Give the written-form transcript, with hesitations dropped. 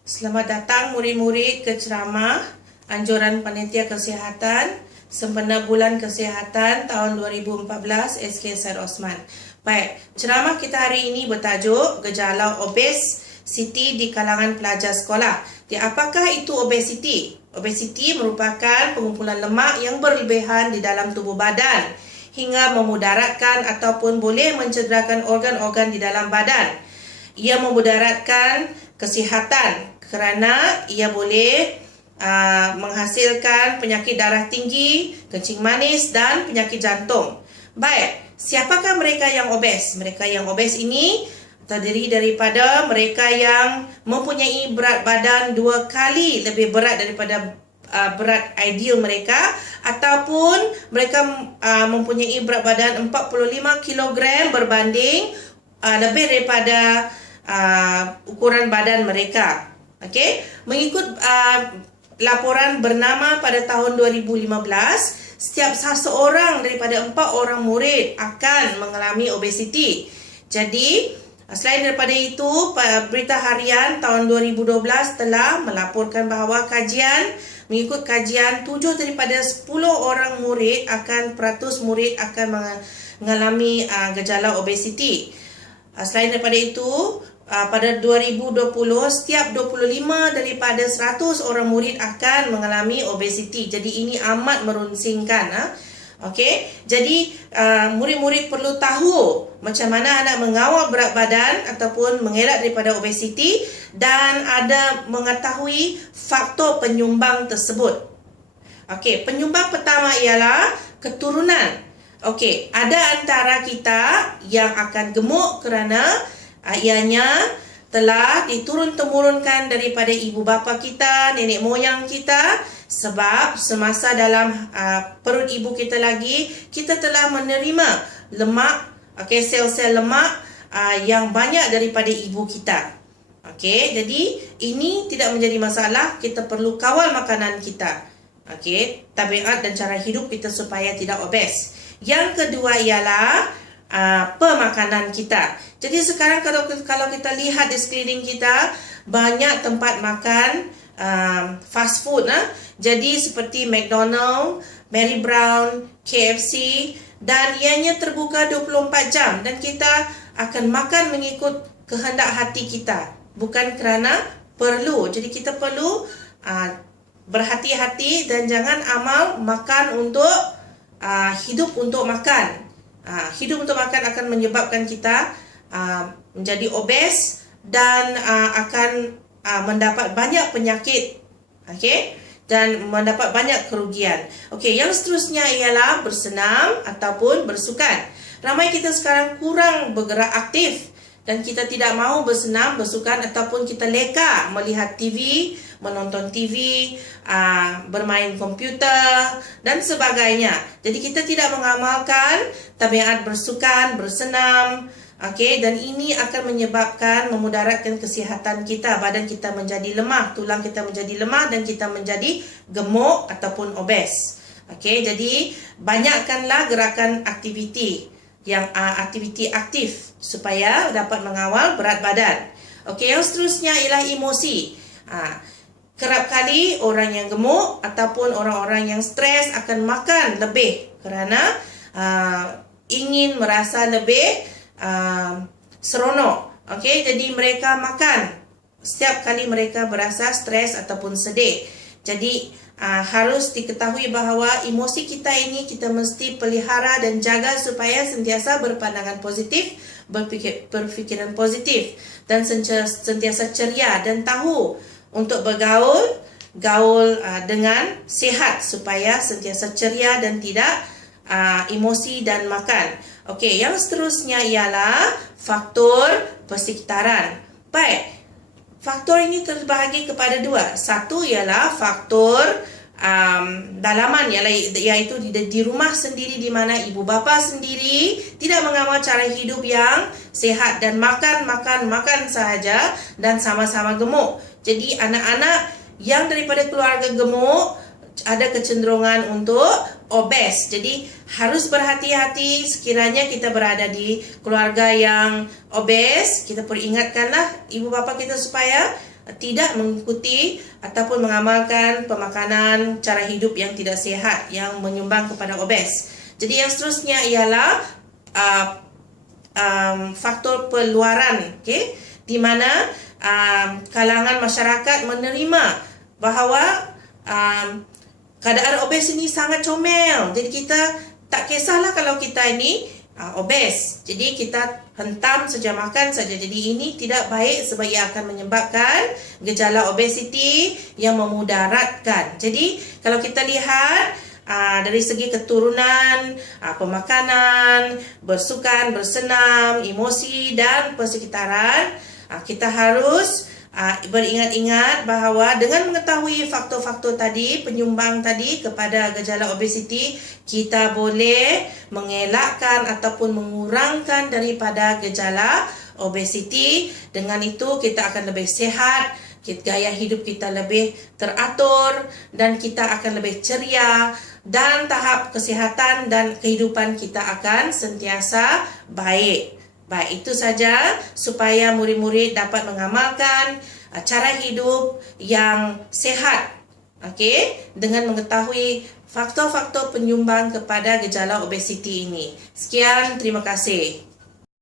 Selamat datang murid-murid ke ceramah Anjuran Panitia Kesihatan sempena Bulan Kesihatan tahun 2014 SK Syed Osman. Baik, ceramah kita hari ini bertajuk Gejala Obesiti di kalangan pelajar sekolah. Apakah itu obesiti? Obesiti merupakan pengumpulan lemak yang berlebihan di dalam tubuh badan hingga memudaratkan ataupun boleh mencederakan organ-organ di dalam badan. Ia memudaratkan kesihatan kerana ia boleh menghasilkan penyakit darah tinggi, kencing manis dan penyakit jantung. Baik, siapakah mereka yang obes? Mereka yang obes ini terdiri daripada mereka yang mempunyai berat badan 2 kali lebih berat daripada berat ideal mereka, ataupun mereka mempunyai berat badan 45 kg berbanding lebih daripada ukuran badan mereka. Okey, mengikut laporan bernama pada tahun 2015, setiap seseorang daripada 4 orang murid akan mengalami obesiti. Jadi, selain daripada itu, Berita Harian tahun 2012 telah melaporkan bahawa mengikut kajian 7 daripada 10 orang murid peratus murid akan mengalami gejala obesiti. Selain daripada itu, pada 2020, setiap 25 daripada 100 orang murid akan mengalami obesiti. Jadi ini amat merunsingkan. Okey, jadi murid-murid perlu tahu macam mana nak mengawal berat badan ataupun mengelak daripada obesiti dan ada mengetahui faktor penyumbang tersebut. Okey, penyumbang pertama ialah keturunan. Okey, ada antara kita yang akan gemuk kerana ianya telah diturun-temurunkan daripada ibu bapa kita, nenek moyang kita, sebab semasa dalam perut ibu kita lagi, kita telah menerima lemak, sel-sel lemak yang banyak daripada ibu kita. Okey, jadi ini tidak menjadi masalah, kita perlu kawal makanan kita. Okey, tabiat dan cara hidup kita supaya tidak obes. Yang kedua ialah pemakanan kita. Jadi sekarang kalau kita lihat di sekeliling kita, banyak tempat makan fast food. Jadi seperti McDonald, Mary Brown, KFC, dan ianya terbuka 24 jam dan kita akan makan mengikut kehendak hati kita, bukan kerana perlu. Jadi kita perlu berhati-hati dan jangan amal makan untuk hidup untuk makan. Hidup untuk makan akan menyebabkan kita menjadi obes dan akan mendapat banyak penyakit, dan mendapat banyak kerugian. Yang seterusnya ialah bersenam ataupun bersukan. Ramai kita sekarang kurang bergerak aktif dan kita tidak mahu bersenam, bersukan ataupun kita leka melihat TV, menonton TV, bermain komputer dan sebagainya. Jadi kita tidak mengamalkan tabiat bersukan, bersenam, dan ini akan menyebabkan memudaratkan kesihatan kita. Badan kita menjadi lemah, tulang kita menjadi lemah dan kita menjadi gemuk ataupun obes. Jadi banyakkanlah gerakan aktiviti yang aktiviti aktif supaya dapat mengawal berat badan. Yang seterusnya ialah emosi. Kerap kali orang yang gemuk ataupun orang-orang yang stres akan makan lebih kerana ingin merasa lebih seronok. Jadi mereka makan setiap kali mereka berasa stres ataupun sedih. Jadi harus diketahui bahawa emosi kita ini kita mesti pelihara dan jaga supaya sentiasa berpandangan positif, berfikiran positif dan sentiasa ceria dan tahu untuk bergaul dengan sihat supaya sentiasa ceria dan tidak emosi dan makan. Yang seterusnya ialah faktor persekitaran. Baik, faktor ini terbahagi kepada 2. Satu ialah faktor dalaman, iaitu di rumah sendiri, di mana ibu bapa sendiri tidak mengamal cara hidup yang sihat dan makan sahaja dan sama-sama gemuk. Jadi anak-anak yang daripada keluarga gemuk ada kecenderungan untuk obes. Jadi harus berhati-hati sekiranya kita berada di keluarga yang obes. Kita perlu ingatkanlah ibu bapa kita supaya tidak mengikuti ataupun mengamalkan pemakanan cara hidup yang tidak sihat yang menyumbang kepada obes. Jadi yang seterusnya ialah faktor pengeluaran, okey, di mana kalangan masyarakat menerima bahawa keadaan obes ini sangat comel. Jadi kita tak kisahlah kalau kita ini obes. Jadi kita hentam saja, makan saja. Jadi ini tidak baik sebab ia akan menyebabkan gejala obesiti yang memudaratkan. Jadi kalau kita lihat dari segi keturunan, pemakanan, bersukan, bersenam, emosi dan persekitaran, kita harus beringat-ingat bahawa dengan mengetahui faktor-faktor tadi, penyumbang tadi kepada gejala obesiti, kita boleh mengelakkan ataupun mengurangkan daripada gejala obesiti. Dengan itu kita akan lebih sihat, gaya hidup kita lebih teratur dan kita akan lebih ceria dan tahap kesihatan dan kehidupan kita akan sentiasa baik. Baik, itu saja supaya murid-murid dapat mengamalkan cara hidup yang sihat, okey, dengan mengetahui faktor-faktor penyumbang kepada gejala obesiti ini. Sekian, terima kasih.